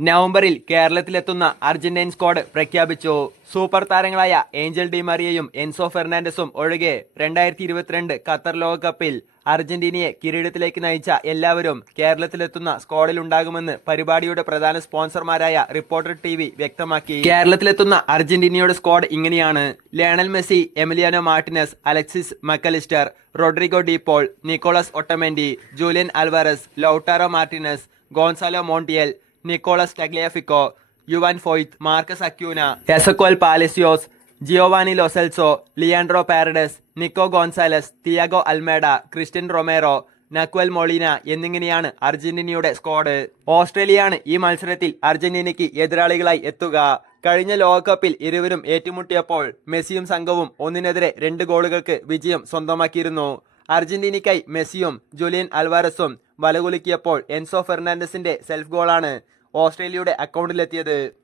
നവംബറിൽ കേരളത്തിലെത്തുന്ന Argentine squad പ്രഖ്യാപിച്ചു. സൂപ്പർ താരങ്ങളായ ഏഞ്ചൽ ഡി മറിയയും എൻസോ ഫെർണാണ്ടസും ഒഴികെ രണ്ടായിരത്തി ഇരുപത്തിരണ്ട് ഖത്തർ ലോകകപ്പിൽ അർജന്റീനയെ കിരീടത്തിലേക്ക് നയിച്ച എല്ലാവരും കേരളത്തിലെത്തുന്ന സ്ക്വാഡിലുണ്ടാകുമെന്ന് പരിപാടിയുടെ പ്രധാന സ്പോൺസർമാരായ റിപ്പോർട്ടർ ടി വി വ്യക്തമാക്കി. കേരളത്തിലെത്തുന്ന അർജന്റീനയുടെ സ്ക്വാഡ് ഇങ്ങനെയാണ്. Lionel Messi Emiliano Martinez Alexis Mac Allister Rodrigo De Paul Nicolas Otamendi Julian Alvarez Lautaro Martinez Gonzalo Montiel Nicolas Tagliafico Juan Foyth Marcos Acuna Exequiel Palacios Giovani Lo Celso Leandro Paredes Nico Gonzalez Thiago Almada Cristian Romero Nahuel Molina എന്നിങ്ങനെയാണ് അർജന്റീനയുടെ squad ഓസ്ട്രേലിയയാണ് ഈ മത്സരത്തിൽ അർജന്റീനയ്ക്ക് എതിരാളികളായി എത്തുക. കഴിഞ്ഞ ലോകകപ്പിൽ ഇരുവരും ഏറ്റുമുട്ടിയപ്പോൾ മെസ്സിയും സംഘവും ഒന്നിനെതിരെ രണ്ട് ഗോളുകൾക്ക് വിജയം സ്വന്തമാക്കിയിരുന്നു. അർജന്റീനയ്ക്കായി മെസ്സിയും ജൂലിയൻ അൽവാരസും വലകുലുക്കിയപ്പോൾ എൻസോ ഫെർണാണ്ടസിന്റെ സെൽഫ് ഗോളാണ് ഓസ്ട്രേലിയയുടെ അക്കൗണ്ടിലെത്തിയത്